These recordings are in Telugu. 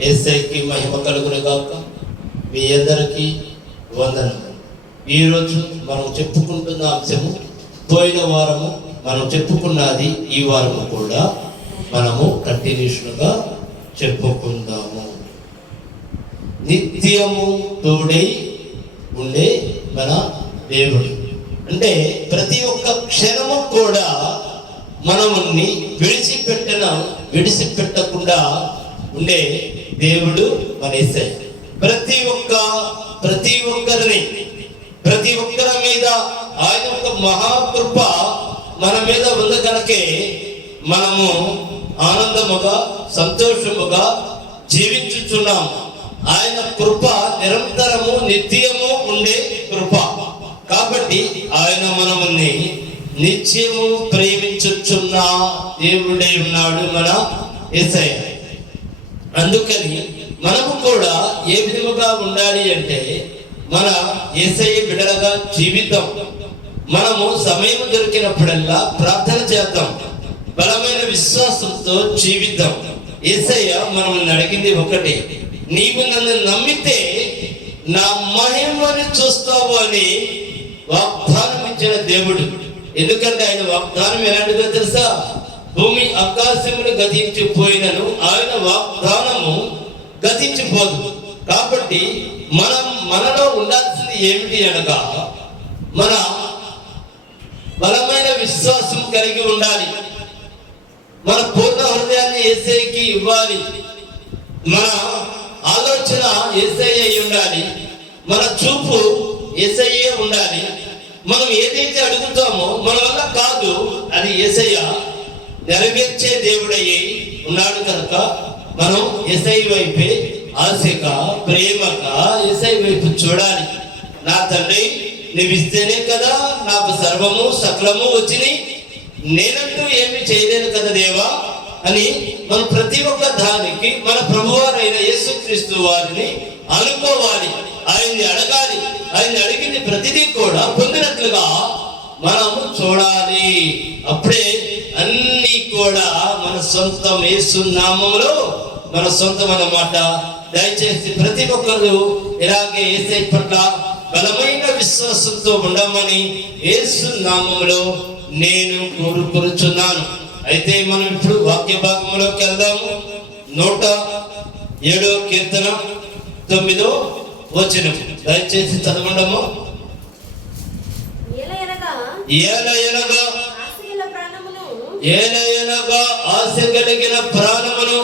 యేసయ్యకి మహిమ కలుగును గాక. మీ అందరికీ వందనములు. ఈరోజు మనం చెప్పుకుంటున్న అంశము, పోయిన వారము మనం చెప్పుకున్నది ఈ వారము కూడా మనము కంటిన్యూషన్గా చెప్పుకుందాము. నిత్యము తోడై ఉండే మన దేవుడు అంటే ప్రతి ఒక్క క్షణము కూడా మనముని విడిచిపెట్టకుండా ఉండే దేవుడు మన యేసయ్య. ప్రతి ఒక్కరి మీద ఆయన యొక్క మహాకృప మన మీద ఉంది కనుకే మనము ఆనందముగా సంతోషముగా జీవించుచున్నాము. ఆయన కృప నిరంతరము నిత్యము ఉండే కృప కాబట్టి ఆయన మనల్ని నిత్యము ప్రేమించుచున్న దేవుడే ఉన్నాడు మన యేసయ్య. అందుకని మనము కూడా ఏ విధముగా ఉండాలి అంటే మన యేసయ్య బిడ్డలుగా జీవితం. మనము సమయం దొరికినప్పుడల్లా ప్రార్థన చేద్దాం, బలమైన విశ్వాసంతో జీవిద్దాం. యేసయ్య మనల్ని అడిగింది ఒకటి, నీవు నన్ను నమ్మితే నా మహిమని చూస్తావు అని వాగ్దానం ఇచ్చిన దేవుడు. ఎందుకంటే ఆయన వాగ్దానం ఎలాంటిదో తెలుసా? భూమి ఆకాశములు గతించిపోయినను ఆయన వాగ్దానము గతించిపోదు. కాబట్టి మనలో ఉండాల్సింది ఏమిటి అనగా మన బలమైన విశ్వాసం కలిగి ఉండాలి. మన పూర్ణ హృదయాన్ని యేసయ్యకి ఇవ్వాలి. మన ఆలోచన యేసయ్య ఉండాలి. మన చూపు యేసయ్యే ఉండాలి. మనం ఏదైతే అడుగుతామో మన వల్ల కాదు, అది యేసయ్య నెరవేర్చే దేవుడయ్యి ఉన్నాడు కనుక మనం యేసయ్య వైపే ఆశగా ప్రేమగా యేసయ్య వైపు చూడాలి. నా తండ్రి నువ్వు ఇస్తేనే కదా నాకు సర్వము సకలము వచ్చినాయి, నేనంటూ ఏమి చేయలేను కదా దేవా అని మనం ప్రతి ఒక్క దానికి మన ప్రభువారైన యేసుక్రీస్తు వారిని అనుకోవాలి, ఆయన్ని అడగాలి. ఆయన్ని అడిగింది ప్రతిదీ కూడా పొందినట్లుగా మనము చూడాలి. అప్పుడే అన్ని కూడా మన సొంతం యేసు నామములో మన సొంతం అన్నమాట. దయచేసి ప్రతి ఒక్కరు ఇలాగే యేసయ్య పట్ల బలమైన విశ్వాసంతో ఉండమని యేసు నామములో నేను కోరుకొనుచున్నాను. అయితే మనం ఇప్పుడు వాక్య భాగంలోకి వెళ్దాము. 107వ కీర్తన 9వ వచనం దయచేసి చదవండము. ఏలయనగా ఆశ కలిగిన ప్రాణమును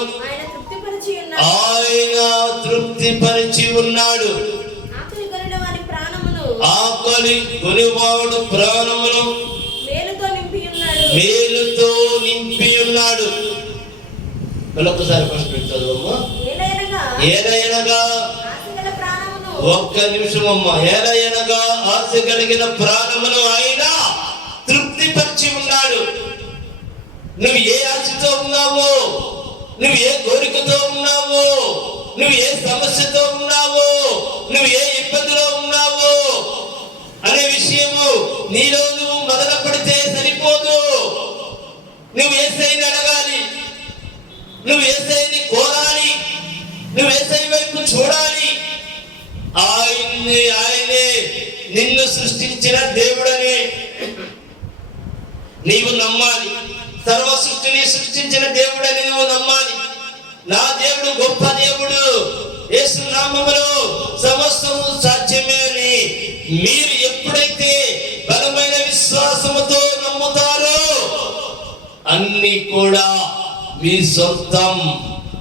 ఆయన తృప్తిపరిచి ఉన్నాడు. ఆకలి కొనివాడు ప్రాణమును మేలుతో నింపి ఉన్నాడు. ఒకసారి ఫస్ట్ చదువమ్మా. ఏలయనగా, ఒక్క నిమిషం అమ్మా. ఏలయనగా ఆశ కలిగిన ప్రాణమును ఆయన తృప్తిపరిచి ఉన్నాడు. నువ్వు ఏ ఆశతో ఉన్నావో, నువ్వు ఏ కోరికతో ఉన్నావో, నువ్వు ఏ సమస్యతో ఉన్నావో, నువ్వు ఏ ఇబ్బందిలో ఉన్నావో అనే విషయము నీలో నువ్వు మొదలు పెడితే సరిపోదు. నువ్వు యేసయ్యని అడగాలి, నువ్వు యేసయ్యని కోరాలి, నువ్వు యేసయ్య వైపు చూడాలి. ఆయనే నిన్ను సృష్టించిన దేవుడని నీవు నమ్మాలి. సర్వ సృష్టిని సృష్టించిన దేవుడని నువ్వు నమ్మాలి. నా దేవుడు గొప్ప దేవుడు, యేసు నామములో సమస్తము సాధ్యమే అని మీరు ఎప్పుడైతే బలమైన విశ్వాసముతో నమ్ముతారో అన్ని కూడా మీ సొంతం.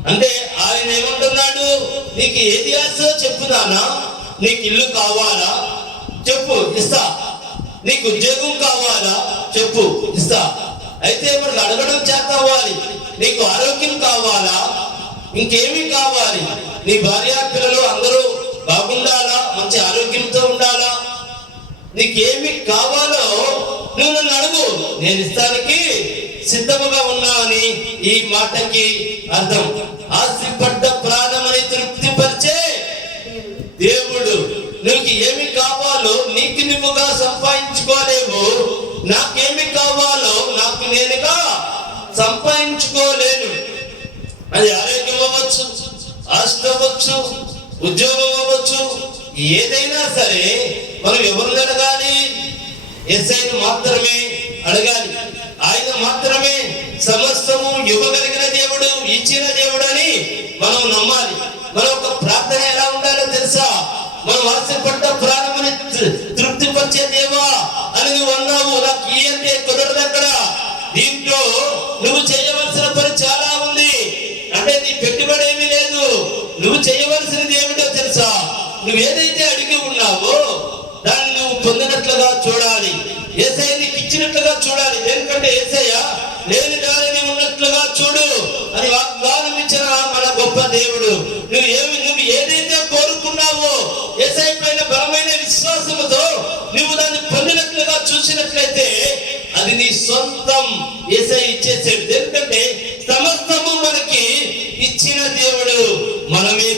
అంటే ఆయన ఏమంటున్నాడు, నీకు ఏది ఆశో చెప్పుదానా? నీకు ఇల్లు కావాలా? చెప్పు, ఇస్తా. నీకు ఉద్యోగం కావాలా? చెప్పు, ఇస్తా. అయితే మరి అడగడం చేతవ్వాలి. నీకు ఆరోగ్యం కావాలా? ఇంకేమి కావాలి? నీ భార్య పిల్లలు అందరూ బాగుండాలా? మంచి ఆరోగ్యంతో ఉండాలా? నీకేమి కావాలో నువ్వు నన్ను అడుగు, నేను ఇస్తానికి సిద్ధముగా ఉన్నావని ఈ మాటకి అర్థం. ఆశపడ్డ ప్రాణమని తృప్తిపరిచే దేవుడు. నీకు ఏమి కావాలో నీకు నువ్వుగా సంపాదించుకోలేవు. నాకేమి కావాలో నాకు నేనుగా సంపాదించుకోలేను. అది ఆరోగ్యం అవ్వచ్చు, ఆస్తి అవ్వచ్చు, ఉద్యోగం అవ్వచ్చు, ఏదైనా సరే మనం ఎవరిని అడగాలి? యేసయ్యను మాత్రమే అడగాలి. ఆయన మాత్రమే సమస్తము ఇవ్వగలిగిన దేవుడు, ఇచ్చిన దేవుడు అని మనం నమ్మాలి. మన ఒక ప్రార్థన ఎలా ఉండాలో తెలుసా? మనం ఆశపడ్డ ప్రాణముని తృప్తిపరిచే దేవా అని నువ్వు అన్నావు. నాకు ఈ అంటే కుదరదు. అక్కడ దీంట్లో నువ్వు చేయవలసిన పని చాలా ఉంది. అంటే నీ పెట్టుబడి ఏమీ లేదు. నువ్వు చేయవలసినది ఏమిటో తెలుసా? నువ్వు ఏదైతే అడిగి ఉన్నావో దాన్ని నువ్వు పొందినట్లుగా చూడాలి. యేసయ్య నీకు ఇచ్చినట్లుగా చూడాలి. ఎందుకంటే యేసయ్య లేని దానిని ఉన్నట్లుగా చూడు అని వాగ్దానం ఇచ్చిన మన గొప్ప దేవుడు. నువ్వు ఏదైతే కోరుకున్నావో యేసయ్య పైన బలమైన విశ్వాసముతో నువ్వు దాన్ని పొందినట్లుగా చూసినట్లయితే అది నీ సొంతం. యేసయ్య ఇచ్చేసాడు. ఎందుకంటే సమస్తము మనకి ఇచ్చిన దేవుడు. మనమే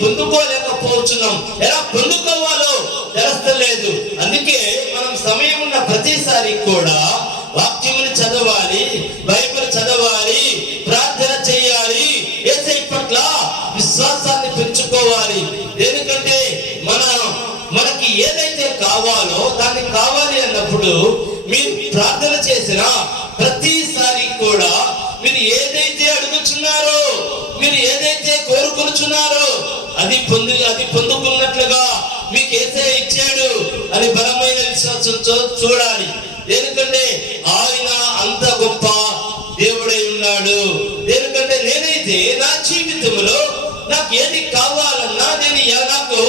పొందుకోలేకపోతున్నాం. ఎలా పొందుకోవాలో తెలుస్తలేదు. అందుకే మనం సమయం ఉన్న ప్రతిసారి కూడా వాక్యముని చదవాలి, బైబిల్ చదవాలి, ప్రార్థన చేయాలి, యేసయ్య పట్ల విశ్వాసాన్ని పెంచుకోవాలి. ఎందుకంటే మనకి ఏదైతే కావాలో దాన్ని కావాలి అన్నప్పుడు మీరు ప్రార్థన చేసిన ప్రతిసారి కూడా మీరు ఏదైతే అడుగుచున్నారో, మీరు ఏదైతే కోరుకుంటున్నారో అది పొందుకున్నట్లుగా మీకు యేసయ్య ఇచ్చాడు అని బలమైన విశ్వాసంతో చూడాలి. ఎందుకంటే ఆయన అంత గొప్ప దేవుడై ఉన్నాడు. ఎందుకంటే నేనైతే నా జీవితంలో నాకు ఏది కావాలన్నా నాకు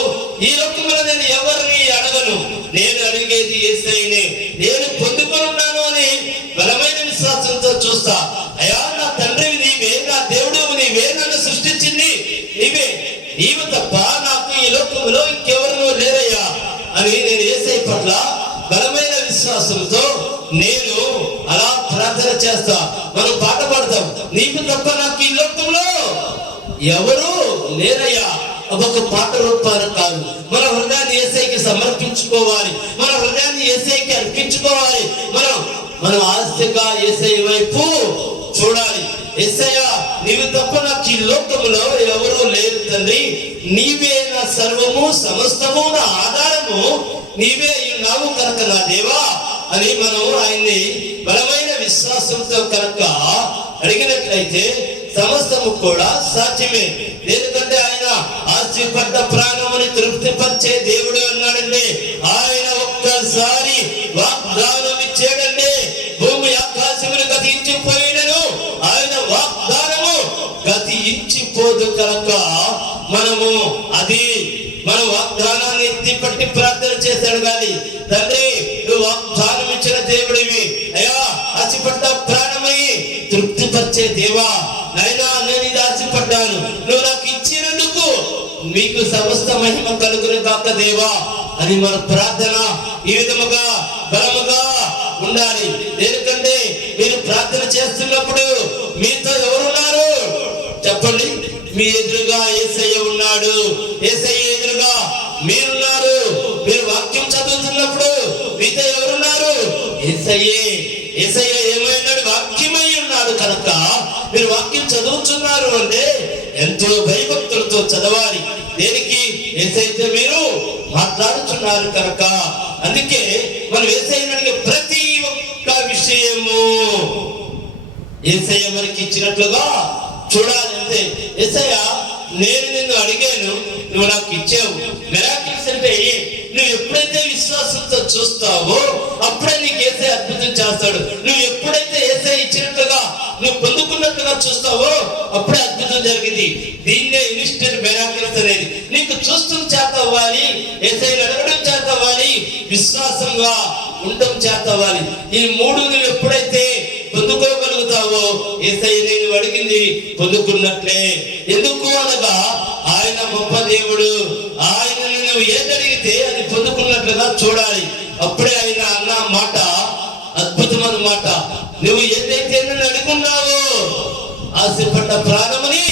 ఈ లోకంలో నేను ఎవరిని అడగను. నేను అడిగేది యేసయ్యనే. నేను పొందుకున్నాను అని బలమైన విశ్వాసంతో చూస్తా. అయ్యా, నా తండ్రివి నీవే, నా దేవుడు నీవే, నన్ను సృష్టించింది నీవే, నీవు తప్ప నాకు ఈ లోకంలో ఇంకెవరు లేరయ్యా అని నేను యేసయ్య పట్ల బలమైన విశ్వాసంతో నేను అలా ప్రార్థన చేస్తా. మనం పాట పాడతాం, నీకు తప్ప నాకు ఈ లోకంలో ఎవరు లేరయ్యా. ఒక పాట రూపాలు కాదు. మన హృదయాన్ని యేసయ్యకి సమర్పించుకోవాలి. మన హృదయాన్ని యేసయ్యకి అర్పించుకోవాలి. మనం ఆస్తిగా యేసయ్య వైపు చూడాలి. యేసయ్య, నీవు తప్ప నాకు ఈ లోకములో ఎవరు లేరు తండ్రి. నీవే నా సర్వము, సమస్తము, నా ఆధారము నీవే ఉన్నావు కనుక నా దేవా అని మనం ఆయన్ని బలమైన విశ్వాసంతో కనుక అడిగినట్లయితే సమస్తము కూడా సాధ్యమే. ఎందుకంటే ఆయన ఆశపడ్డ ప్రాణముని తృప్తిపరిచే దేవుడు అన్నాడండి. ఆయన ఒక్కసారి వాగ్దానం ఇచ్చాడండి. భూమి ఆకాశములు గతించిపోయినను ఆయన వాగ్దానము గతించిపోదు కనుక మన వాగ్దానాన్ని ఎత్తి పట్టి ప్రార్థన చేశాడు. కానీ తండ్రి, నువ్వు వాగ్దానం ఇచ్చిన దేవుడివి అయ్యా, ఆశపడ్డ ప్రాణమై తృప్తిపరిచే దేవా, నైనా నేను ఇది ఆశపడ్డాను, నువ్వు నాకు ఇచ్చినందుకు మీకు సమస్త మహిమ కలుగును గాక దేవా అని మన ప్రార్థన ఈ విధముగా బలముగా ఉండాలి. ఎందుకంటే మీరు ప్రార్థన చేస్తున్నప్పుడు మీతో ఎవరున్నారు చెప్పండి? మీ ఎదురుగా యేసయ్య ఉన్నాడు. యేసయ్య ఎదురుగా మీరున్నారు. మీరు వాక్యం చదువుతున్నప్పుడు మీతో ఎవరున్నారు? యేసయ్యే. యేసయ్య ఏమైనాడు? వాక్యమై ఉన్నాడు కనుక మీరు వాక్యం చదువుతున్నారు అంటే ఎంతో భయభక్తులతో చదవాలి. దేనికి? యేసయ్యతో మీరు మాట్లాడుతున్నారు కనుక. అందుకే మనం యేసయ్యను అడిగే ప్రతి ఒక్క విషయము యేసయ్య మనకి ఇచ్చినట్లుగా చూడాలి. అంతే. యేసయ్య, నేను నిన్ను అడిగాను, నువ్వు నాకు ఇచ్చావు. మిరాకిల్స్ అంటే నువ్వు ఎప్పుడైతే విశ్వాసంతో చూస్తావో అప్పుడే నీకు యేసయ్య అద్భుతం చేస్తాడు. నువ్వు ఎప్పుడైతే యేసయ్య ఇచ్చినట్లుగా నువ్వు పొందుకున్నట్లుగా చూస్తావో అప్పుడే అద్భుతం జరిగింది. దీన్నే ఇన్స్టెంట్ మిరాకిల్స్ అనేది. నీకు చూస్తూ చేత అవ్వాలి, యేసయ్యను అడగడం చేత అవ్వాలి, విశ్వాసంగా ఉండడం చేత అవ్వాలి. ఈ మూడు నువ్వు ఎప్పుడైతే పొందుకోగలుగుతావో యేసయ్య నేను అడిగింది పొందుకున్నట్లే. ఎందుకు అనగా ఆయన గొప్ప దేవుడు. ఆయన నువ్వు ఏది అడిగితే అది పొందుకున్నట్లుగా చూడాలి. అప్పుడే ఆయన అన్న మాట అద్భుతమైన మాట. నువ్వు ఏదైతే నన్ను అడుగున్నావో ఆశపడ్డ ప్రాణముని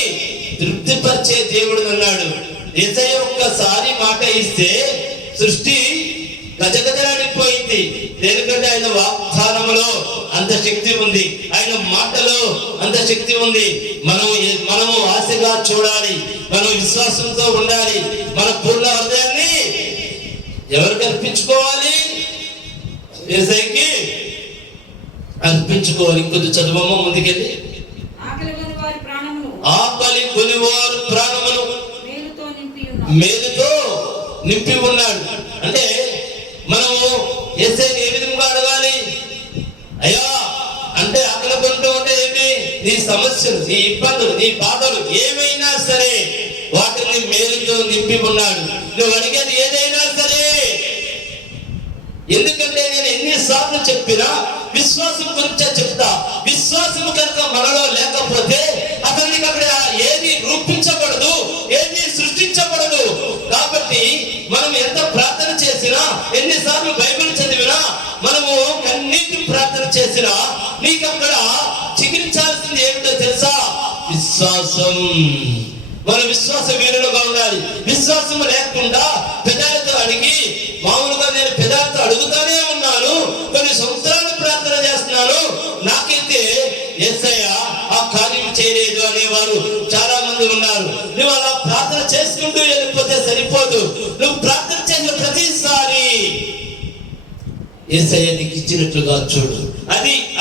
తృప్తిపరిచే దేవుడు అన్నాడు. యేసయ్య ఒక్కసారి మాట ఇస్తే సృష్టి గజగజలాడిపోయింది. ఎందుకంటే ఆయన వాగ్దానములో అంత శక్తి ఉంది, ఆయన మాటలో అంత శక్తి ఉంది. మనము ఆశగా చూడాలి, మనం విశ్వాసంతో ఉండాలి. మన పూర్ణ హృదయాన్ని ఎవరికి అర్పించుకోవాలి? యేసయ్యకి అర్పించుకోవాలి. ఇంకొద్ది చదువమ్మ ముందుకెళ్ళి. ఆకలి కొనివారు ప్రాణమును మేలుతో నింపి ఉన్నాడు. అంటే మనము యేసయ్యని ఏ విధంగా అడగాలి? అయ్యా అంటే ఆకలి కొంటూ ఉంటే ఏమి? నీ సమస్యలు, నీ ఇబ్బందులు, నీ బాధలు ఏమైనా సరే వాటిని మేలుతో నింపి ఉన్నాడు. నువ్వు అడిగేది ఏదైనా సరే. ఎందుకంటే నేను ఎన్నిసార్లు చెప్పినా విశ్వాసం గురించే చెప్తా. విశ్వాసం కనుక మనలో లేకపోతే అతనికి అక్కడ ఏది రూపించబడదు, ఏది సృష్టించబడదు. కాబట్టి మనం ఎంత ప్రార్థన చేసినా, ఎన్నిసార్లు బైబిల్ చదివినా, మనము కన్నీటి ప్రార్థన చేసినా నీకు అక్కడ చికిత్సాల్సింది ఏమిటో తెలుసా? విశ్వాసం. మన విశ్వాస వీరులుగా ఉండాలి. విశ్వాసం లేకుండా పెదాలతో అడిగి, మామూలుగా నేను పెదాలతో అడుగుతానే ఉన్నాను, కొన్ని సంవత్సరాలు ప్రార్థన చేస్తున్నాను, నాకైతే యేసయ్య ఆ కార్యం చేయలేదు అనేవారు చాలా మంది ఉన్నారు. నువ్వు అలా ప్రార్థన చేసుకుంటూ వెళ్ళిపోతే సరిపోదు. నువ్వు ప్రార్థన చేసిన ప్రతిసారి యేసయ్య నీకు ఇచ్చినట్లుగా చూడు.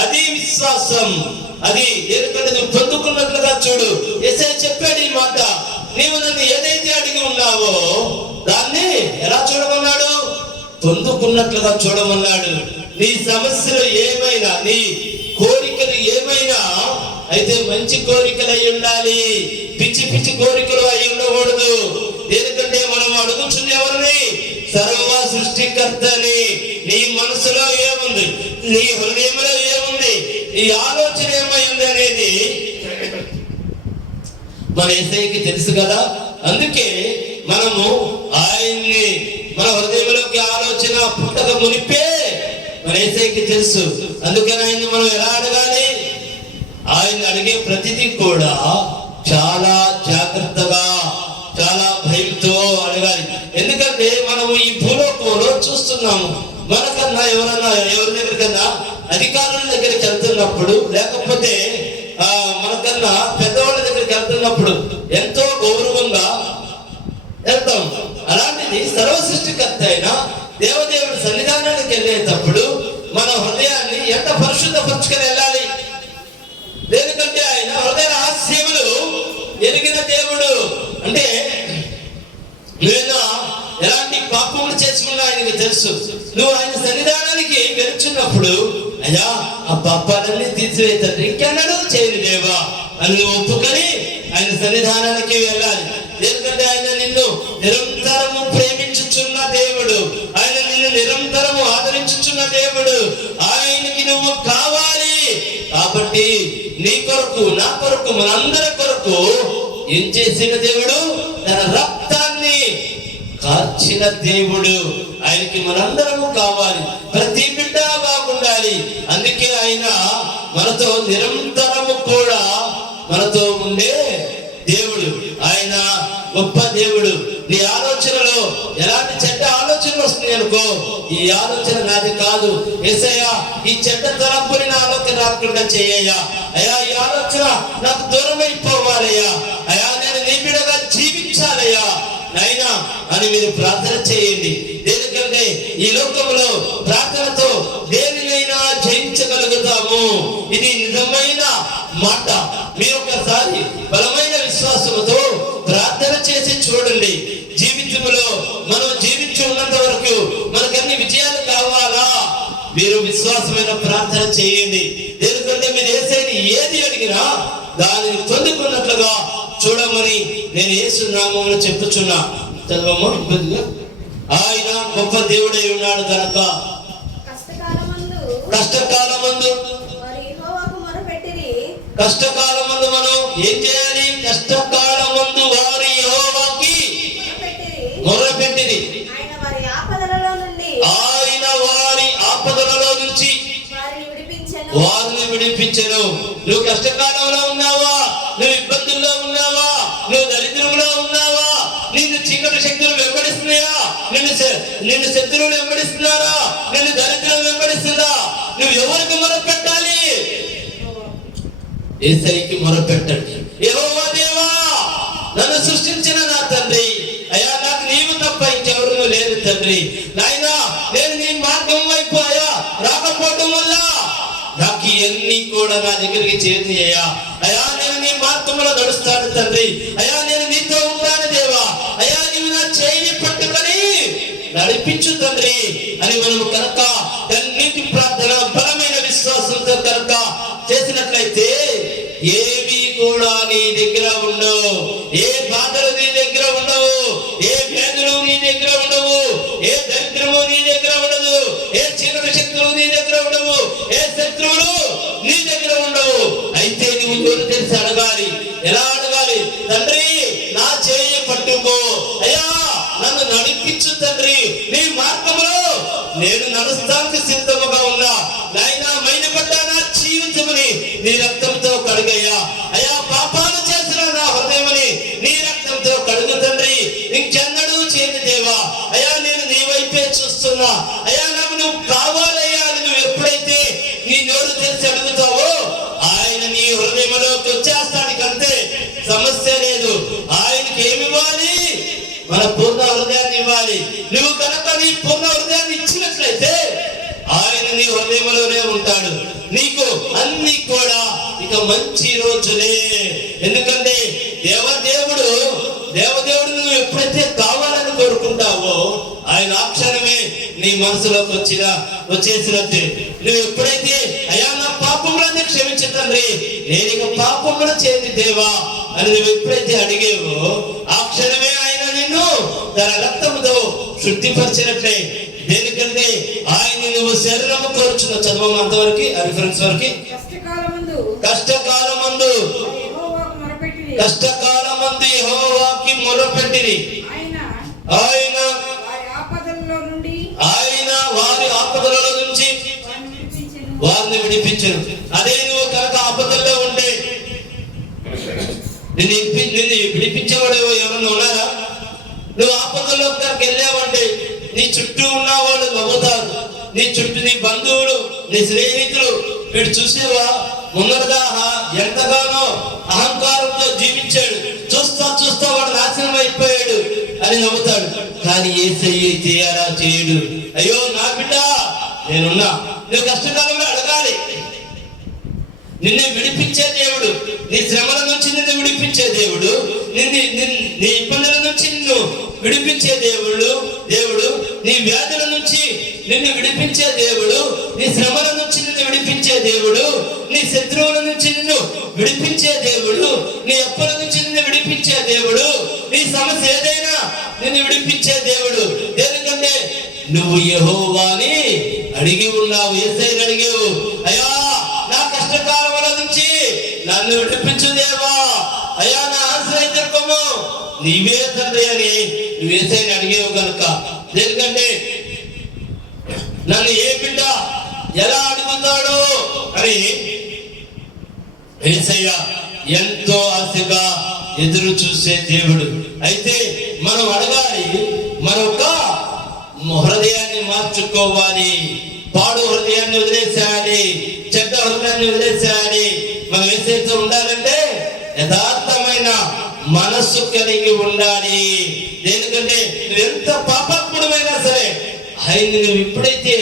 అది విశ్వాసం. అది ఎందుకంటే నువ్వు పొందుకున్నట్లుగా చూడు. యేసయ్య చెప్పాడు ఈ మాట, నీవు నన్ను ఏదైతే అడిగి ఉన్నావో దాన్ని ఎలా చూడమన్నాడు? పొందుకున్నట్లుగా చూడమన్నాడు. నీ సమస్యలు ఏమైనా, నీ కోరికలు ఏమైనా అయితే మంచి కోరికలు అయి ఉండాలి, పిచ్చి పిచ్చి కోరికలు అయి ఉండకూడదు. ఎందుకంటే మనం అడుగుతుంది ఎవరిని? సర్వ సృష్టికర్తని. నీ మనసులో ఏముంది, నీ హృదయంలో ఏముంది, ఈ ఆలోచన ఏమైంది అనేది మన యేసయ్యకి తెలుసు కదా. అందుకే మనము ఆయన్ని మన హృదయంలోకి ఆలోచన పుట్టక మునిపే మన యేసయ్యకి తెలుసు. అందుకని ఆయన్ని మనం ఎలా అడగాలి? ఆయన అడిగే ప్రతిదీ కూడా చాలా జాగ్రత్తగా, చాలా భయంతో అడగాలి. ఎందుకంటే మనము ఈ భూలోకంలో చూస్తున్నాము, మనకన్నా ఎవరి దగ్గరికన్నా అధికారుల దగ్గరికి వెళ్తున్నప్పుడు, లేకపోతే మనకన్నా పెద్దవాళ్ళ దగ్గరికి వెళ్తున్నప్పుడు ఎంతో గౌరవంగా వెళ్తాం. అలాంటిది సర్వ సృష్టికర్త అయిన దేవదేవుడి సన్నిధానానికి వెళ్ళేటప్పుడు మన హృదయాన్ని ఎంత పరిశుద్ధపరచుకొని వెళ్ళాలి. ఎందుకంటే ఆయన హృదయ రహస్యములు ఎరిగిన దేవుడు. అంటే నువ్వేనా ఎలాంటి పాపములు చేసుకున్నా ఆయనకు తెలుసు. నువ్వు ఆయన సన్నిధానానికి వెళ్తున్నప్పుడు, అయ్యా ఆ పాపాలన్నీ తీసివేస్తారు, ఇంకెన్నడూ చేయని దేవా అని నువ్వు ఒప్పుకొని ఆయన సన్నిధానానికి వెళ్ళాలి. ఎందుకంటే ఆయన నిన్ను నిరంతరము ప్రేమించుచున్న దేవుడు, ఆయన నిన్ను నిరంతరము ఆదరించుచున్న దేవుడు. ఆయనకి నువ్వు కావాలి. కాబట్టి నీ కొరకు, నా కొరకు, మనందరి కొరకు ఏం చేసిన దేవుడు? తన రక్తాన్ని కార్చిన దేవుడు. ఆయనకి మనందరము కావాలి, ప్రతి బిడ్డ బాగుండాలి. అందుకే ఆయన మనతో నిరంతరము కూడా మనతో ఉండే దేవుడు. ఆయన గొప్ప దేవుడు. నీ ఆలోచనలో ఎలాంటి చెడ్డ ఆలోచనలు వస్తున్నాయి అనుకో, ఈ ఆలోచన నాది కాదు యేసయ్యా, ఈ చెడ్డ తలంపుని నాలోకి రాకుండా చేయ్యా. అయ్యా ఈ ఆలోచన నాకు దూరం అయిపోవాలయ్యా, అయ్యా నేను నీ బిడ్డగా జీవించాలయ్యా అయినా అని మీరు ప్రార్థన చేయండి. ఎందుకంటే ఈ లోకంలో ప్రార్థనతో దేనినైనా జయించగలుగుతాము. ఇది నిజమైన మాట. మీరు ఒకసారి బలమైన విశ్వాసంతో ప్రార్థన చేసి చూడండి. జీవితంలో మనం జీవించి ఉన్నంత వరకు మనకన్ని విజయాలు కావాలా? మీరు విశ్వాసమైన ప్రార్థన చేయండి. ఎందుకంటే మీరు యేసయ్యని ఏది అడిగినా దానిని పొందుకున్నట్లుగా చూడమని నేను యేసు నామములో చెప్పుచున్నా. చదవము. ఆయన గొప్ప దేవుడై ఉన్నాడు కనుక కష్టకాలమందు మనం ఏం చేయాలి? కష్టకాలమందు వారి యెహోవాకి మొరపెట్టిరి. ఆయన వారి ఆపదలలో నుంచి వారిని విడిపించెను. నువ్వు కష్టకాలంలో ఉన్నావా? నువ్వు ఇబ్బందుల్లో ఉన్నావా? నువ్వు దరిద్రంలో ఉన్నావా? నిన్ను చీకటి శక్తులు వెంబడిస్తున్నాయా? నిన్ను శత్రువులు వెంబడిస్తున్నారా? నిన్ను దరిద్రం వెంబడిస్తుందా? నువ్వు ఎవరికి మొరపెట్టాలి? యేసయ్యకి మొరపెట్టండి. యెహోవా దేవా, నన్ను సృష్టించిన నా తండ్రి, అయ్యా నాకు నీవు తప్ప ఇంకెవరు లేరు తండ్రి. నాయనా, నేను నీ మార్గం వైపు అయ్యా రాకపోవడం వల్ల నాకు ఇవన్నీ కూడా నా దగ్గరికి చేరి అయ్యా. అయ్యా నేను నీ మార్గంలో నడుస్తాను తండ్రి. అయ్యా నేను నీతో ఉంటాను దేవా. అయ్యా నీవు నా చేయి పట్టుకొని నడిపించు తండ్రి అని మనం కనుక అన్నిటి ప్రార్థన బలమైన విశ్వాసంతో కనుక చేసినట్లయితే ఏవి కూడా నీ దగ్గర ఉండవు. ఏ బాధలు నీ దగ్గర ఉండవు, ఏ వ్యాధులు నీ దగ్గర ఉండవు, ఏ దరిద్రము నీ దగ్గర ఉండదు, ఏ చీకటి శక్తులు నీ దగ్గర ఉండవు, ఏ శత్రువులు నీ దగ్గర ఉండవు. అయితే నువ్వు నోరు తెలిసి అడగాలి. ఎలా అడగాలి? తండ్రి నా చేయి పట్టుకో, అయ్యా నన్ను నడిపించు తండ్రి, నీ మార్గంలో నేను నడుస్తానికి సిద్ధముగా ఉన్నా. నాయనా మైనపడ్డ నా జీవితముని నీ రక్తంతో కడుగయ్యా. అయ్యా పాపాలు చేసిన నా హృదయముని నీ రక్తంతో కడుగు తండ్రి. ఇంకెన్నడూ చేయని దేవా, అయ్యా నేను నీ వైపే చూస్తున్నా. అయ్యా నాకు నువ్వు కావాలయ్యా అని నువ్వు ఎప్పుడైతే నీ నోరు తెరిచి అడుగుతావో ఆయన నీ హృదయంలోకి వచ్చేస్తానికంతే సమస్య లేదు. ఆయనకి ఏమి ఇవ్వాలి? మన పూర్ణ హృదయాన్ని ఇవ్వాలి. నువ్వు కనుక నీ పూర్ణ హృదయాన్ని ఇచ్చినట్లయితే ఆయన నీ హృదయంలోనే ఉంటాడు. నీకు అన్ని కూడా ఇక మంచి రోజులే. ఎందుకంటే దేవదేవుడు నువ్వు ఎప్పుడైతే కావాలని కోరుకుంటావో ఆయన ఆ క్షణమే నీ మనసులోకి వచ్చేసినట్టే. నువ్వు ఎప్పుడైతే అయ్యా నా పాపములన్నీ క్షమించు తండ్రి, నేను ఇక పాపములు చేయని దేవా అని నువ్వు ఎప్పుడైతే అడిగేవో ఆ క్షణమే ఆయన నిన్ను తన రక్తముతో శుద్ధిపరిచినట్లే. దేనికంటే ఆయన నువ్వు శరీరము కోరుచున్న చదువు అంతవరకు ఆ రిఫరెన్స్ వరకు కష్టకాలమందు యెహోవాకి మొరపెట్టిరి. ఆయన వారి ఆపదలలో నుంచి వారిని విడిపించను. అదే నువ్వు కనుక ఆపదల్లో ఉంటే నిన్ను విడిపించేవాడు ఎవరన్నా ఉన్నారా? నువ్వు ఆపదల్లో కనుక వెళ్ళావంటే నీ చుట్టూ ఉన్న వాళ్ళు నవ్వుతారు. నీ చుట్టూ నీ బంధువులు, నీ స్నేహితులు వీడు చూసేవా ముందరదాహా ఎంతగానో అహంకారంతో జీవించాడు, చూస్తా వాడు నాశనం అయిపోయాడు అని నవ్వుతాడు. కానీ యేసయ్య అలా చేయడు. అయ్యో నా బిడ్డ నేనున్నా. నువ్వు కష్టకాలంలో అడగాలి. నిన్ను విడిపించే దేవుడు, నీ శ్రమల నుంచి నిన్ను విడిపించే దేవుడు, నీ ఇబ్బందుల నుంచి నిన్ను విడిపించే దేవుడు, నీ వ్యాధుల నుంచి నిన్ను విడిపించే దేవుడు, నీ శ్రమల నుంచి నిన్ను విడిపించే దేవుడు, నీ శత్రువుల నుంచి నిన్ను విడిపించే దేవుడు, నీ అప్పుల నుంచి నిన్ను విడిపించే దేవుడు, నీ సమస్య ఏదైనా నిన్ను విడిపించే దేవుడు. ఎందుకంటే నువ్వు యెహోవాని అడిగి ఉన్నావు, యేసయ్యని అడిగావు. అయ్యా నా కష్టకాలముల నుంచి నన్ను విడిపించు దేవా, అయ్యా నా ఆశ్రయించకము నీవే తండ్రి అని నువ్వు యేసయ్యని అడిగావు కనుక. ఎందుకంటే నన్ను ఏ బిడ్డ ఎలా అడుగుతాడో అని యేసయ్య ఎంతో ఆశగా ఎదురు చూసే దేవుడు. అయితే మనం అడగాలి, మరొక హృదయాన్ని మార్చుకోవాలి. పాడు హృదయాన్ని వదిలేసేయాలి, చెడ్డ హృదయాన్ని వదిలేసేయాలి. మనం యేసయ్యతో ఉండాలంటే యథార్థమైన మనస్సు కలిగి ఉండాలి. ఎందుకంటే నువ్వు ఎంత పాపాత్ముడమైనా సరే ఆయన నువ్వు ఇప్పుడైతే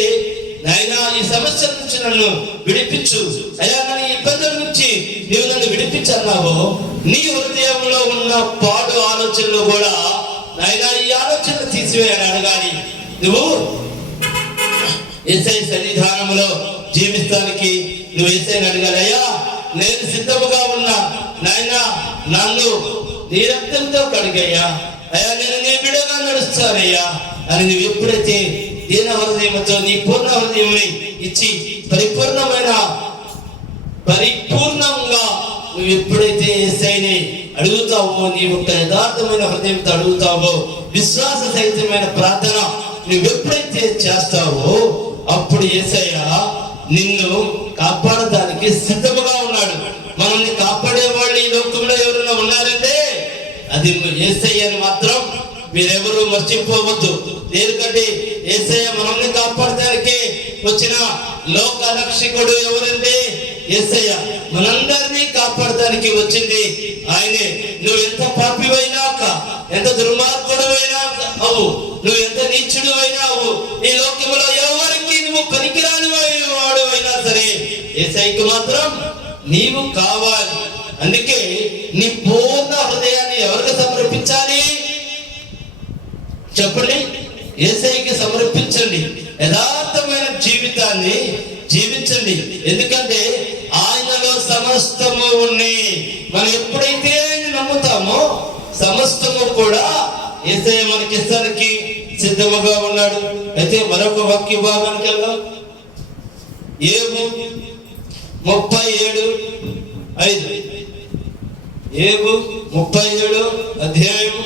నాయనా ఈ సమస్య నుంచి నన్ను విడిపించు, అయ్యా నన్ను ఇబ్బందుల నుంచి నీవు నన్ను విడిపించన్నావో నీ హృదయంలో ఉన్న పాడు ఆలోచనలు కూడా నాయనా ఈ ఆలోచనలు తీసివేయాలని అడగాలి. నువ్వు యేసయ్య సన్నిధానంలో జీవిస్తానికి నువ్వు యేసయ్యని అడగాలి. అయ్యా నేను సిద్ధముగా ఉన్నా నాయనా, నన్ను నీ రక్తంతో కడిగయ్యా, అయ్యా నేను నీ బిడ్డగా నడుస్తానయ్యా అని నువ్వు ఎప్పుడైతే దీన హృదయంతో నీ పూర్ణ హృదయంని ఇచ్చి పరిపూర్ణంగా నువ్వు ఎప్పుడైతే యేసయ్యని అడుగుతావో, నీ యొక్క యథార్థమైన హృదయంతో అడుగుతావో, విశ్వాస సహితమైన ప్రార్థన నువ్వు ఎప్పుడైతే చేస్తావో అప్పుడు యేసయ్య నిన్ను కాపాడడానికి సిద్ధముగా ఉన్నాడు. మనల్ని కాపాడే వాళ్ళు ఈ లోకంలో ఎవరైనా ఉన్నారంటే అది యేసయ్యని మాత్రం మీరెవరు మర్చిపోవద్దు. ఎందుకంటే యేసయ్య మనల్ని కాపాడడానికి వచ్చిన లోక రక్షకుడు ఎవరంటే యేసయ్య. మనందరినీ కాపాడడానికి వచ్చింది ఆయనే. నువ్వు ఎంత పాపివైనా, ఎంత దుర్మార్గుడైనా అవు, నువ్వు ఎంత నీచుడు అయినావు, ఈ లోకంలో ఎవరికి నువ్వు పనికిరాని వాడు అయినా సరే యేసయ్యకి మాత్రం నీవు కావాలి. అందుకే నీ పూర్ణ హృదయాన్ని ఎవరికి సమర్పించాలి చెప్పండి? యేసయ్యకి సమర్పించండి. యథార్థమైన జీవితాన్ని జీవించండి. ఎందుకంటే ఆయనలో సమస్తము ఉన్నాయి. మనం ఎప్పుడైతే ఆయన నమ్ముతామో సమస్తము కూడా యేసయ్య మనకిస్తానికి సిద్ధముగా ఉన్నాడు. అయితే మరొక వాక్య భాగానికి వెళ్దాం. యోబు 37:5. యోబు 37:5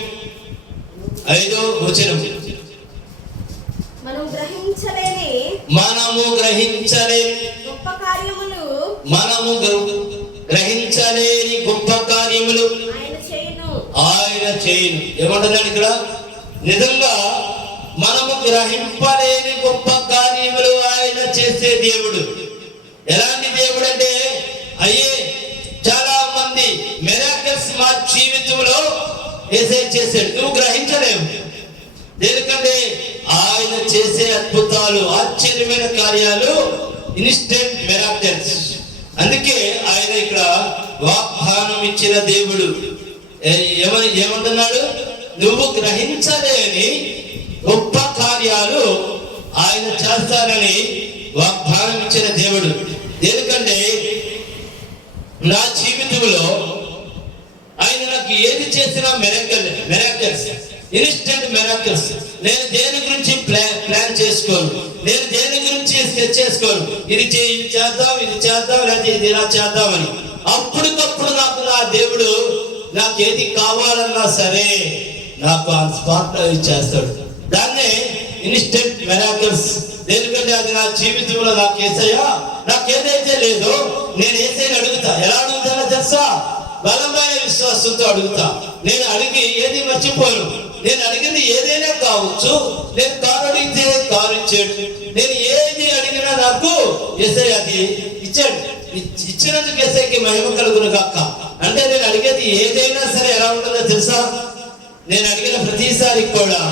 మనము గ్రహించలేని గొప్ప కార్యములు ఆయన చేయును. ఏమంటున్నాడు ఇక్కడ? నిజంగా మనము గ్రహింపలేని గొప్ప కార్యములు ఆయన చేసే దేవుడు. ఎలాంటి దేవుడు అంటే, చాలా మంది మిరాకిల్స్ మా జీవితంలో యేసయ్య చేశాడు, నువ్వు గ్రహించలేవు. ఎందుకంటే ఆయన చేసే అద్భుతాలు, ఆశ్చర్యమైన కార్యాలు ఇన్స్టెంట్ మిరాకిల్స్. అందుకే ఆయన ఇక్కడ వాగ్దానం ఇచ్చిన దేవుడు. ఏమంటున్నాడు? నువ్వు గ్రహించలేని గొప్ప కార్యాలు ఆయన చేస్తానని వాగ్దానం ఇచ్చిన దేవుడు. ఎందుకంటే నా జీవితంలో ఆయన నాకు ఏది చేసినా మిరాకిల్స్, ఇన్స్టెంట్ మిరాకిల్స్. నేను దేని గురించి ప్లాన్ చేసుకోను, నేను దేని గురించి స్కెచ్ చేసుకోను. ఇది చేద్దాం, లేకపోతే ఇది ఇలా చేద్దామని. అప్పటికప్పుడు నాకు నా దేవుడు నాకు ఏది కావాలన్నా సరే నాకు ఆన్ స్పాట్ లో ఇచ్చేస్తాడు. దాన్నే ఇన్స్టెంట్ మిరాకిల్స్. ఎందుకంటే అది నా జీవితంలో నాకు యేసయ్య నాకు ఏదైతే లేదో నేను యేసయ్యని అడుగుతా. ఎలా అడుగుతానో తెలుసా? బలమైన విశ్వాసంతో అడుగుతా. నేను అడిగి ఏది మర్చిపోను. నేను అడిగింది ఏదైనా కావచ్చు. నేను కారు అడిగితే కారు ఇచ్చాడు. నేను ఏది అడిగినా నాకు యేసయ్య అది ఇచ్చాడు. ఇచ్చినందుకు యేసయ్యకి మహిమ కలుగును గాక. అంటే నేను అడిగేది ఏదైనా సరే ఎలా ఉంటుందో తెలుసా? నేను అడిగిన ప్రతిసారి కూడా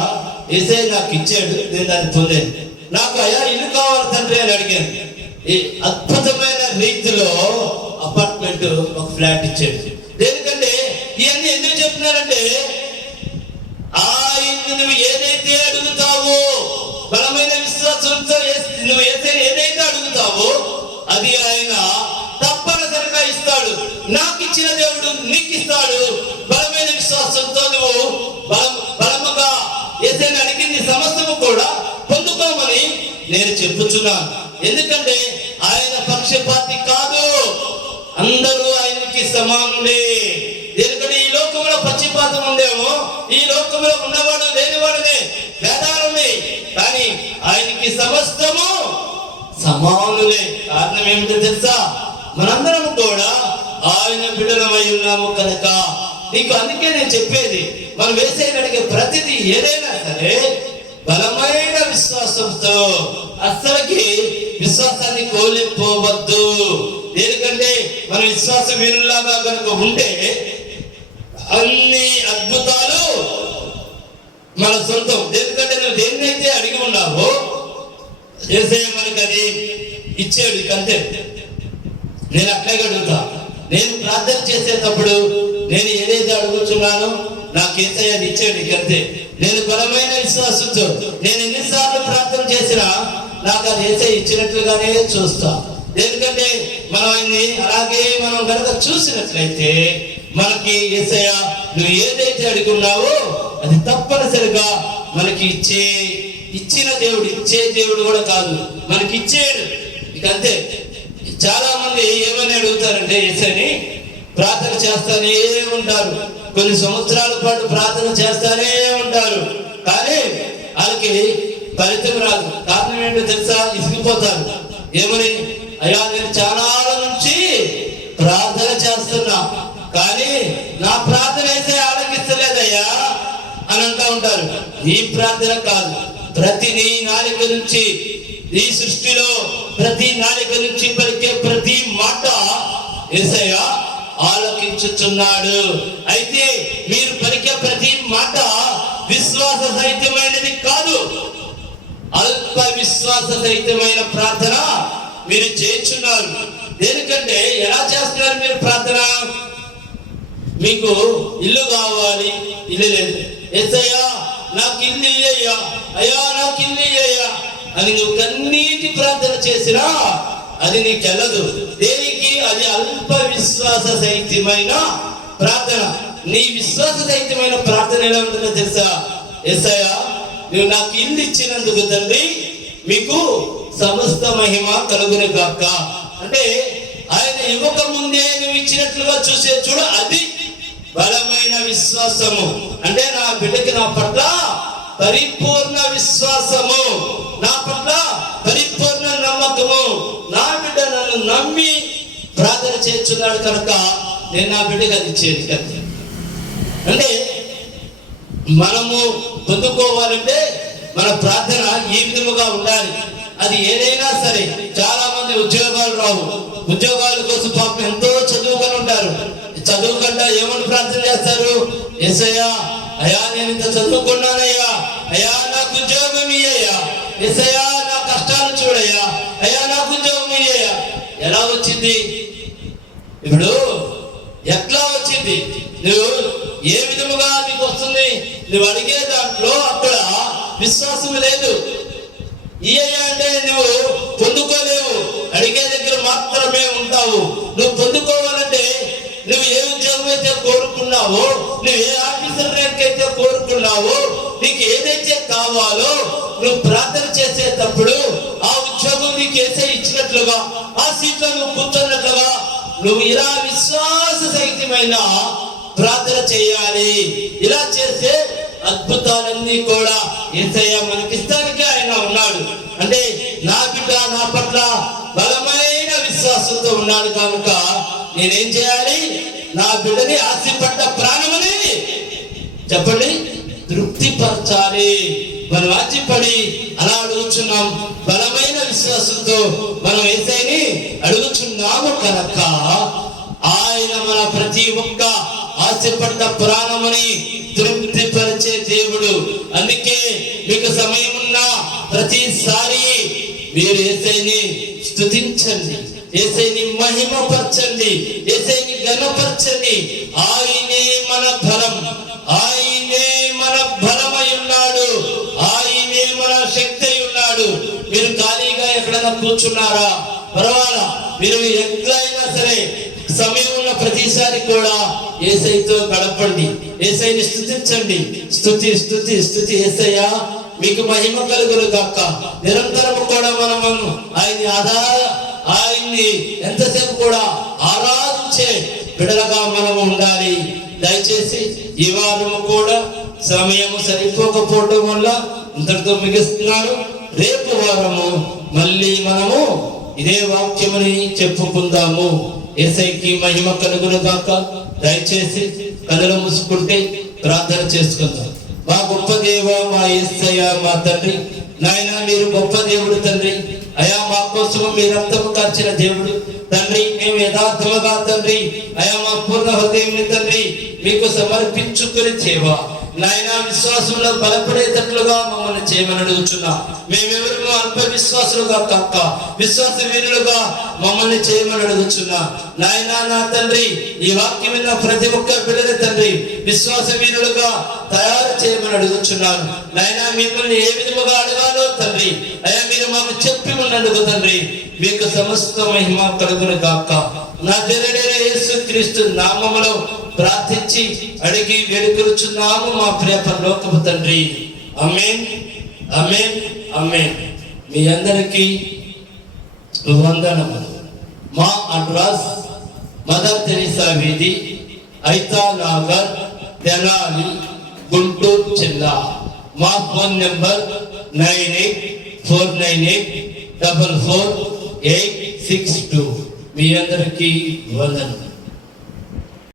యేసయ్య నాకు ఇచ్చాడు, నేను దాన్ని పొందాను. నాకు ఇల్లు కావాలి తండ్రి అని అడిగాను. ఈ అద్భుతమైన రీతిలో అపార్ట్మెంట్, ఒక ఫ్లాట్ ఇచ్చాడు. ఎందుకంటే ఇవన్నీ ఎందుకు చెప్తున్నారంటే, ఆయన నువ్వు ఏదైతే అడుగుతావో, బలమైన విశ్వాసంతో నువ్వు ఏదైతే అడుగుతావో అది ఆయన తప్పనిసరిగా ఇస్తాడు. నాకు ఇచ్చిన దేవుడు నీకు ఇస్తాడు. బలమైన విశ్వాసంతో నువ్వు బలముగా ఏదైనా అడిగింది సమస్తము కూడా పొందుకోమని నేను చెప్పుచున్నాను. ఎందుకంటే ఆయన పక్షపాతి కాదు, అందరూ ఆయనకి సమానులే. ఎందుకంటే ఈ లోకంలో పక్షపాతం ఉందేమో, ఈ లోకంలో ఉన్నవాడు లేనివాడునే భేదాలున్నాయి. కానీ ఆయనకి సమస్తము సమానులే. కారణం ఏమిటో తెలుసా? మనందరం కూడా ఆయన బిడ్డలమై ఉన్నాము కనుక. నీకు అందుకే నేను చెప్పేది, మనం వేసేయగలిగే ప్రతిదీ ఏదైనా సరే బలమైన విశ్వాసంతో, అస్సలకి విశ్వాసాన్ని కోల్పోవద్దు. ఎందుకంటే మన విశ్వాసం వీరులాగా కనుక ఉంటే అన్ని అద్భుతాలు మన సొంతం. ఎందుకంటే నువ్వు దేన్నైతే అడిగి ఉన్నావో యేసయ్య మనకు అది ఇచ్చాడు. అంతే. నేను అట్లాగే అడుగుతా. నేను ప్రార్థన చేసేటప్పుడు నేను ఏదైతే అడుగుతున్నానో నాకు యేసయ్య అది ఇచ్చాడు. అంతే. నేను బలమైన విశ్వాసంతో నేను ఎన్నిసార్లు ప్రార్థన చేసినా నాకు అది యేసయ్య ఇచ్చినట్లుగానే చూస్తా. ఎందుకంటే మనం ఆయన్ని అలాగే మనం కనుక చూసినట్లయితే మనకి యేసయ్య నువ్వు ఏదైతే అడుగున్నావో అది తప్పనిసరిగా మనకి ఇచ్చిన దేవుడు, ఇచ్చే దేవుడు కూడా కాదు, మనకి ఇచ్చేడు. ఇక అంతే. చాలా మంది ఏమని అడుగుతారంటే, యేసయ్యని ప్రార్థన చేస్తానే ఉంటారు, కొన్ని సంవత్సరాల పాటు ప్రార్థన చేస్తానే ఉంటారు, కానీ వాళ్ళకి ఫలితం రాదు. కారణం ఏంటో తెలుసా? ఇసిగిపోతారు. ఏమని? అయ్యా నేను చాలా నుంచి ప్రార్థన చేస్తున్నా, కానీ నా ప్రార్థన అయితే ఆలకిస్తలేదయ్యా అని అంటూ ఉంటారు. ఈ ప్రార్థన కాదు, ప్రతి నీ నాలుక నుంచి, ఈ సృష్టిలో ప్రతి నాలుక నుంచి పలికే ప్రతి మాట యేసయ్య ఆలకించుచున్నాడు. అయితే మీరు పలికే ప్రతి మాట విశ్వాస సహితమైనది కాదు, అల్ప విశ్వాస సహితమైన ప్రార్థన మీరు చేస్తున్నారు. దేనికంటే ఎలా చేస్తున్నారు మీరు ప్రార్థన? మీకు ఇల్లు కావాలి, ఇల్లు లేదు. యేసయ్యా నాకు ఇల్లు ఇయ్యయ్యా, అయ్యా నాకు ఇల్లు ఇయ్యయ్యా అని నువ్వు కన్నీటి ప్రార్థన చేసినా అది నీకు వెళ్ళదు. దేనికి? అది అల్ప విశ్వాస సహితమైన ప్రార్థన. నీ విశ్వాస సహితమైన ప్రార్థన ఎలా ఉంటుందో తెలుసా? యేసయ్యా నువ్వు నాకు ఇల్లు ఇచ్చినందుకు తండ్రి మీకు సమస్త మహిమ కలుగును గాక. అంటే ఆయన ఇవ్వక ముందే నువ్వు ఇచ్చినట్లుగా చూసే చూడు, అది బలమైన విశ్వాసము. అంటే నా బిడ్డకి నా పట్ల పరిపూర్ణ విశ్వాసము, నా పట్ల పరిపూర్ణ నమ్మకము. నా బిడ్డ నన్ను నమ్మి ప్రార్థన చేస్తున్నాడు కనుక నేను నా బిడ్డకి అది ఇచ్చేది కదా. అంటే మనము పొందుకోవాలంటే మన ప్రార్థన ఈ విధముగా ఉండాలి. అది ఏదైనా సరే. చాలా మంది ఉద్యోగాలు రావు, ఉద్యోగాల కోసం పాపం ఎంతో చదువుకొని ఉంటారు. చదువుకుండా ఏమని ప్రార్థన చేస్తారు? యేసయ్యా అయ్యా నేను ఇంత చదువుకున్నానయ్యా, అయ్యా నాకు ఉద్యోగం ఇయ్యయ్యా, యేసయ్యా నా కష్టాలు చూడయ్యా, అయ్యా నాకు ఉద్యోగం ఇయ్యయ్యా. ఎలా వచ్చింది? ఇప్పుడు ఎట్లా వచ్చింది? నువ్వు ఏ విధముగా నీకు వస్తుంది? నువ్వు అడిగే దాంట్లో అక్కడ విశ్వాసం లేదు. ఇయ్యయ్యా అంటే నువ్వు పొందుకోలేవు, అడిగే దగ్గర మాత్రమే ఉంటావు. నువ్వు పొందుకోవాలంటే నువ్వు ఏ ఉద్యోగం అయితే కోరుకున్నావో, నువ్వు ఏ ఆఫీసర్ ర్యాంక్ అయితే కోరుకున్నావో, నీకు ఏదైతే కావాలో నువ్వు ప్రార్థన చేసేటప్పుడు ఆ ఉద్యోగం నీకు ఏసే ఇచ్చినట్లుగా, ఆ సీట్లో నువ్వు కూర్చున్నట్లుగా నువ్వు ఇలా విశ్వాస సహితమైన ప్రార్థన చేయాలి. ఇలా చేస్తే అద్భుతాలన్నీ కూడా యేసయ్య మనకిస్తానికి ఆయన ఉన్నాడు. అంటే నా బిడ్డ నా పట్ల బలమైన విశ్వాసంతో ఉన్నాడు కనుక నేనేం చేయాలి? నా బిడ్డని ఆశపడ్డ ప్రాణమని చెప్పండి తృప్తిపరచాలి. మనం ఆశపడి అలా అడుగుచున్నాం. బలమైన విశ్వాసంతో మనం యేసయ్యని అడుగుచున్నాము కనుక ఆయన మన ప్రతి ఒక్క ఆశపడ్డ ప్రాణమని తృప్తిపరిచే దేవుడు. అందుకే మీకు సమయం ఉన్నా ప్రతిసారి మీరు యేసయ్యని స్తుతించండి, యేసయ్యని మహిమపరచండి, యేసయ్యని ఘనపరచండి. ఆయనే మన బలం, ఆయనే మన బలమై ఉన్నాడు, ఆయనే మన శక్తి అయి ఉన్నాడు. మీరు ఖాళీగా ఎక్కడైనా కూర్చున్నారా? పర్వాలా, మీరు ఎట్లయినా సరే సమయం ఉన్న ప్రతిసారి కూడా యేసయ్యతో గడపండి, యేసయ్యని స్తుతించండి. స్తుతి స్తుతి స్తుతి. యేసయ్య మీకు మహిమ కలుగును గాక. నిరంతరం కూడా మనము ఆయన్ని ఎంతసేపు కూడా ఆరాధించే బిడ్డలుగా మనము ఉండాలి. దయచేసి ఈ వారము కూడా సమయము సరిపోకపోవడం వల్ల ఇంతటితో ముగిస్తున్నాను. రేపు వారము మళ్ళీ మనము ఇదే వాక్యముని చెప్పుకుందాము. యేసయ్యకి మహిమ కలుగును గాక. దయచేసి కనులు మూసుకుంటే ప్రార్థన చేసుకుందాం. మా గొప్ప దేవ, మా యేసయ్య, మా తండ్రి, నాయన మీరు గొప్ప దేవుడు తండ్రి. అయా మా కోసం మీ రక్తము కార్చిన దేవుడు తండ్రి. మేము యథార్థముగా తండ్రి అయా మా పూర్ణ హృదయం తండ్రి మీకు సమర్పించుకుని చేవా నాయన విశ్వాసంలో బలపడేటట్లుగా మమ్మల్ని చేయమని అడుగుచున్నా. మేమెవరు అల్ప విశ్వాసులుగా కాక విశ్వాస వీరులుగా మమ్మల్ని చేయమని అడుగుచున్నా. నాయన నా తండ్రి ఈ వాక్యం విన్న ప్రతి ఒక్క బిడ్డల తండ్రి విశ్వాస వీరులుగా తయారు చేయమని అడుగుచున్నాను. నాయన మిమ్మల్ని ఏ విధముగా అడగాలో తండ్రి అయ్యా మీరు మాకు చెప్పి ఉన్నందుకు తండ్రి మీకు సమస్త మహిమ కలుగును గాక. నా దేవుడైన యేసుక్రీస్తు నామములో ప్రార్థించి అడిగి వేడుకొనుచున్నాము మా ప్రియ పరలోకపు తండ్రి. ఆమేన్, ఆమేన్, ఆమేన్. మీ అందరికీ వందనములు. మా అడ్రస్ మదర్ తెరీసా వీధి, ఐతా నగర్, తెనాలి, గుంటూరు జిల్లా. మా ఫోన్ నెంబర్ 9849844862. మీ అందరికీ వందనములు.